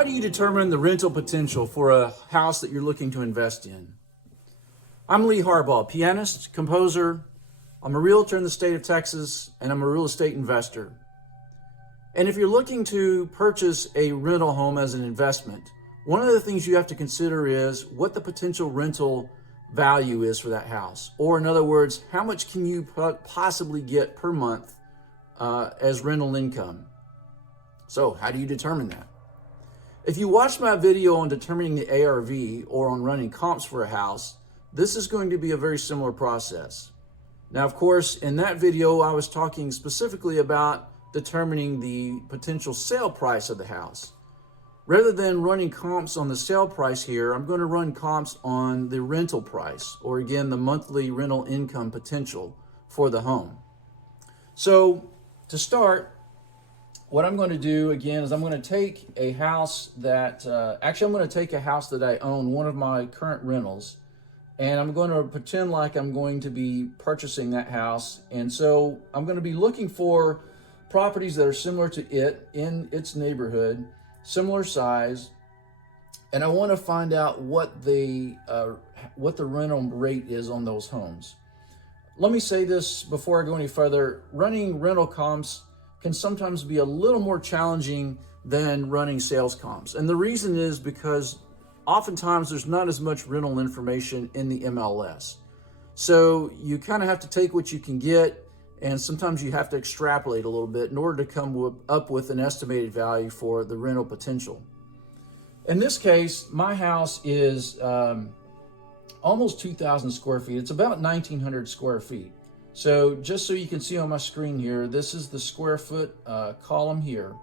How do you determine the rental potential for a house that you're looking to invest in? I'm Lee Harbaugh, pianist, composer. I'm a realtor in the state of Texas, and I'm a real estate investor. And if you're looking to purchase a rental home as an investment, one of the things you have to consider is what the potential rental value is for that house. Or in other words, how much can you possibly get per month as rental income? So how do you determine that? If you watch my video on determining the ARV or on running comps for a house, this is going to be a very similar process. Now, of course, in that video, I was talking specifically about determining the potential sale price of the house. Rather than running comps on the sale price here, I'm going to run comps on the rental price, or again, the monthly rental income potential for the home. So to start, what I'm going to do again is I'm going to take a house that, I'm going to take a house that I own, one of my current rentals, and I'm going to pretend like I'm going to be purchasing that house. And so I'm going to be looking for properties that are similar to it in its neighborhood, similar size, and I want to find out what the rental rate is on those homes. Let me say this before I go any further. Running rental comps can sometimes be a little more challenging than running sales comps. And the reason is because oftentimes there's not as much rental information in the MLS. So you kind of have to take what you can get, and sometimes you have to extrapolate a little bit in order to come up with an estimated value for the rental potential. In this case, my house is almost 2,000 square feet. It's about 1,900 square feet. So just so you can see on my screen here, this is the square foot column here.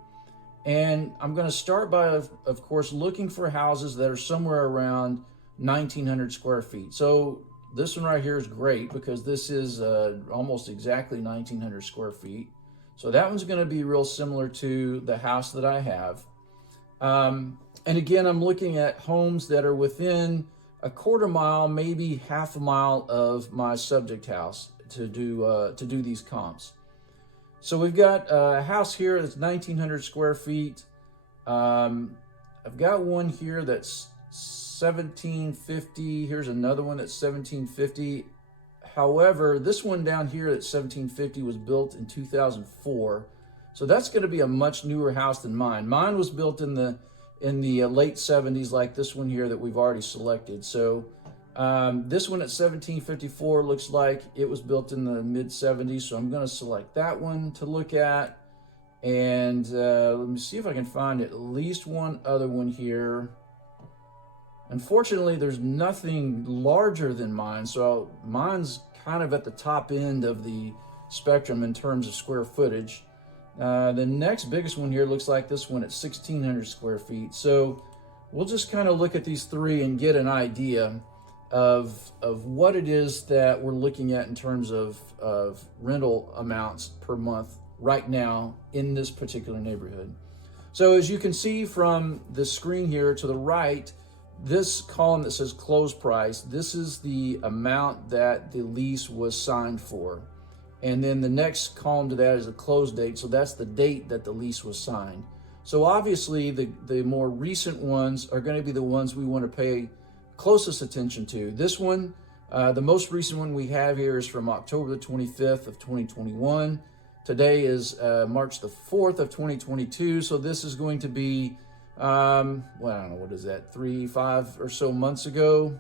And I'm going to start by, of course, looking for houses that are somewhere around 1,900 square feet. So this one right here is great because this is almost exactly 1,900 square feet. So that one's going to be real similar to the house that I have. And again, I'm looking at homes that are within a quarter mile, maybe half a mile of my subject house to do these comps. So we've got a house here that's 1,900 square feet. I've got one here that's 1,750. Here's another one that's 1,750. However, this one down here at 1,750 was built in 2004. So that's going to be a much newer house than mine. Mine was built in the late 70s, like this one here that we've already selected. So this one at 1,754 looks like it was built in the mid 70s. So I'm going to select that one to look at. And let me see if I can find at least one other one here. Unfortunately, there's nothing larger than mine, so mine's kind of at the top end of the spectrum in terms of square footage. The next biggest one here looks like this one at 1,600 square feet. So we'll just kind of look at these three and get an idea of what it is that we're looking at in terms of rental amounts per month right now in this particular neighborhood. So as you can see from the screen here to the right, this column that says close price, this is the amount that the lease was signed for. And then the next column to that is a close date. So that's the date that the lease was signed. So obviously the more recent ones are going to be the ones we want to pay closest attention to. This one, the most recent one we have here is from October the 25th of 2021. Today is March the 4th of 2022. So this is going to be well, I don't know, what is that, 5 or so months ago.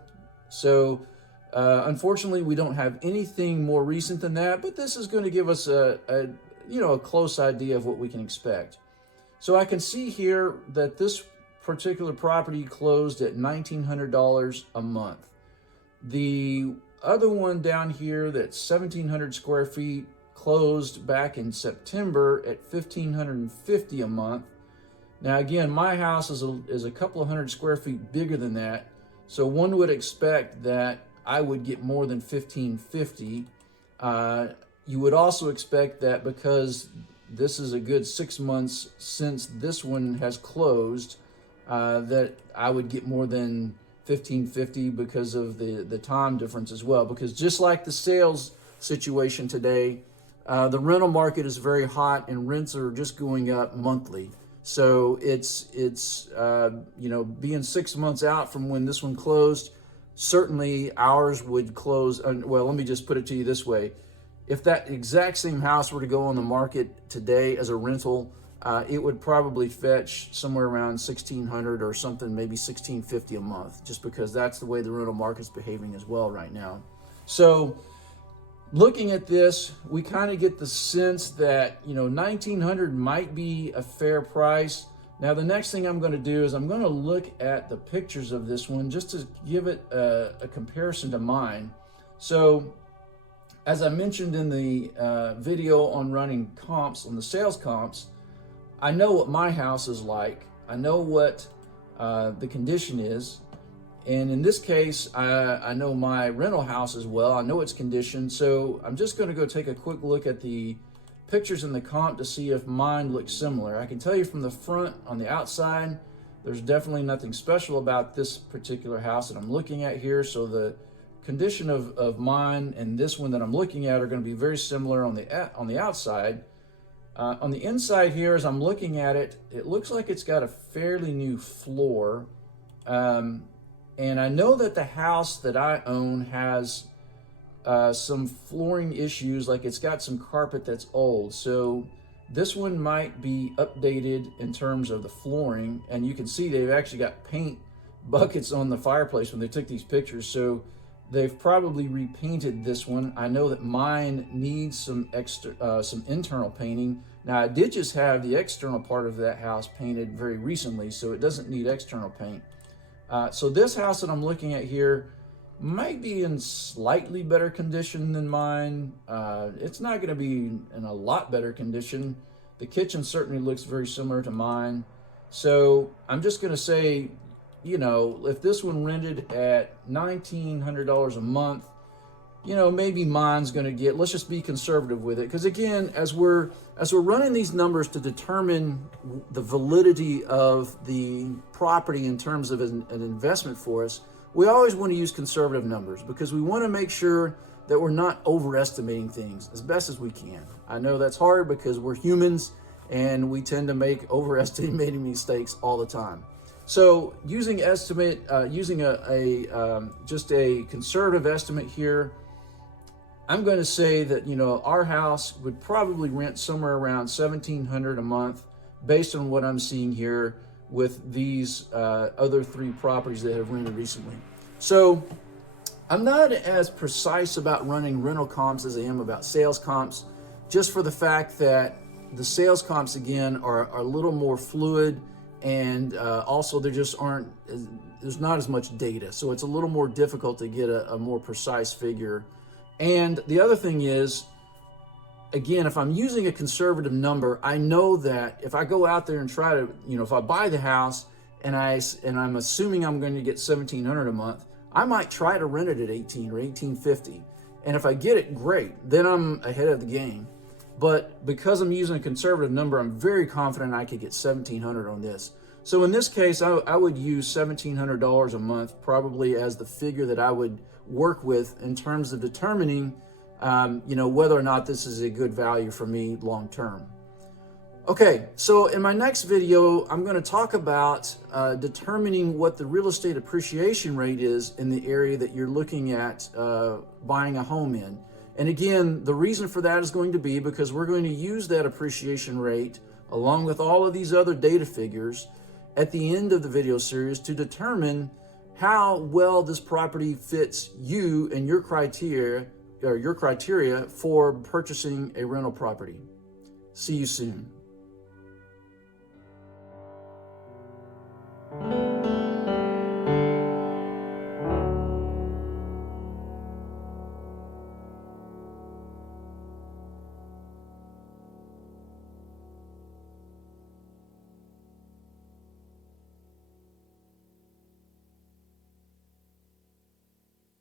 So unfortunately, we don't have anything more recent than that, but this is going to give us a close idea of what we can expect. So I can see here that this particular property closed at $1,900 a month. The other one down here that's 1,700 square feet closed back in September at $1,550 a month. Now again, my house is a couple of hundred square feet bigger than that, so one would expect that I would get more than $1,550. You would also expect that because this is a good 6 months since this one has closed, that I would get more than $1,550 because of the time difference as well. Because just like the sales situation today, the rental market is very hot and rents are just going up monthly. So it's you know, being 6 months out from when this one closed, certainly ours would close. Well, let me just put it to you this way. If that exact same house were to go on the market today as a rental, it would probably fetch somewhere around $1,600 or something, maybe $1,650 a month, just because that's the way the rental market's behaving as well right now. So looking at this, we kind of get the sense that, you know, $1,900 might be a fair price. Now, the next thing I'm going to do is I'm going to look at the pictures of this one just to give it a comparison to mine. So as I mentioned in the video on running comps, on the sales comps, I know what my house is like. I know what the condition is. And in this case, I know my rental house as well. I know its condition. So I'm just going to go take a quick look at the pictures in the comp to see if mine looks similar. I can tell you from the front, on the outside, there's definitely nothing special about this particular house that I'm looking at here. So the condition of mine and this one that I'm looking at are going to be very similar on the outside. On the inside here, as I'm looking at it, it looks like it's got a fairly new floor. And I know that the house that I own has some flooring issues, like it's got some carpet that's old. So this one might be updated in terms of the flooring. And you can see they've actually got paint buckets on the fireplace when they took these pictures. So they've probably repainted this one. I know that mine needs some internal painting. Now, I did just have the external part of that house painted very recently, so it doesn't need external paint. So this house that I'm looking at here might be in slightly better condition than mine. It's not going to be in a lot better condition. The kitchen certainly looks very similar to mine. So I'm just going to say, you know, if this one rented at $1,900 a month, you know, maybe mine's going to get, let's just be conservative with it. Because again, as we're running these numbers to determine the validity of the property in terms of an investment for us, we always want to use conservative numbers because we want to make sure that we're not overestimating things as best as we can. I know that's hard because we're humans and we tend to make overestimating mistakes all the time. So using just a conservative estimate here, I'm going to say that, you know, our house would probably rent somewhere around $1,700 a month based on what I'm seeing here with these other three properties that have rented recently. So I'm not as precise about running rental comps as I am about sales comps, just for the fact that the sales comps, again, are a little more fluid, and also there just aren't, there's not as much data. So it's a little more difficult to get a more precise figure. And the other thing is, again, if I'm using a conservative number, I know that if I go out there and try to, you know, if I buy the house and I'm assuming I'm going to get $1,700 a month, I might try to rent it at $1,800 or $1,850. And if I get it, great, then I'm ahead of the game. But because I'm using a conservative number, I'm very confident I could get $1,700 on this. So in this case, I would use $1,700 a month probably as the figure that I would work with in terms of determining, you know, whether or not this is a good value for me long term. Okay, so in my next video, I'm going to talk about determining what the real estate appreciation rate is in the area that you're looking at buying a home in. And again, the reason for that is going to be because we're going to use that appreciation rate along with all of these other data figures at the end of the video series to determine how well this property fits you and your criteria for purchasing a rental property. See you soon.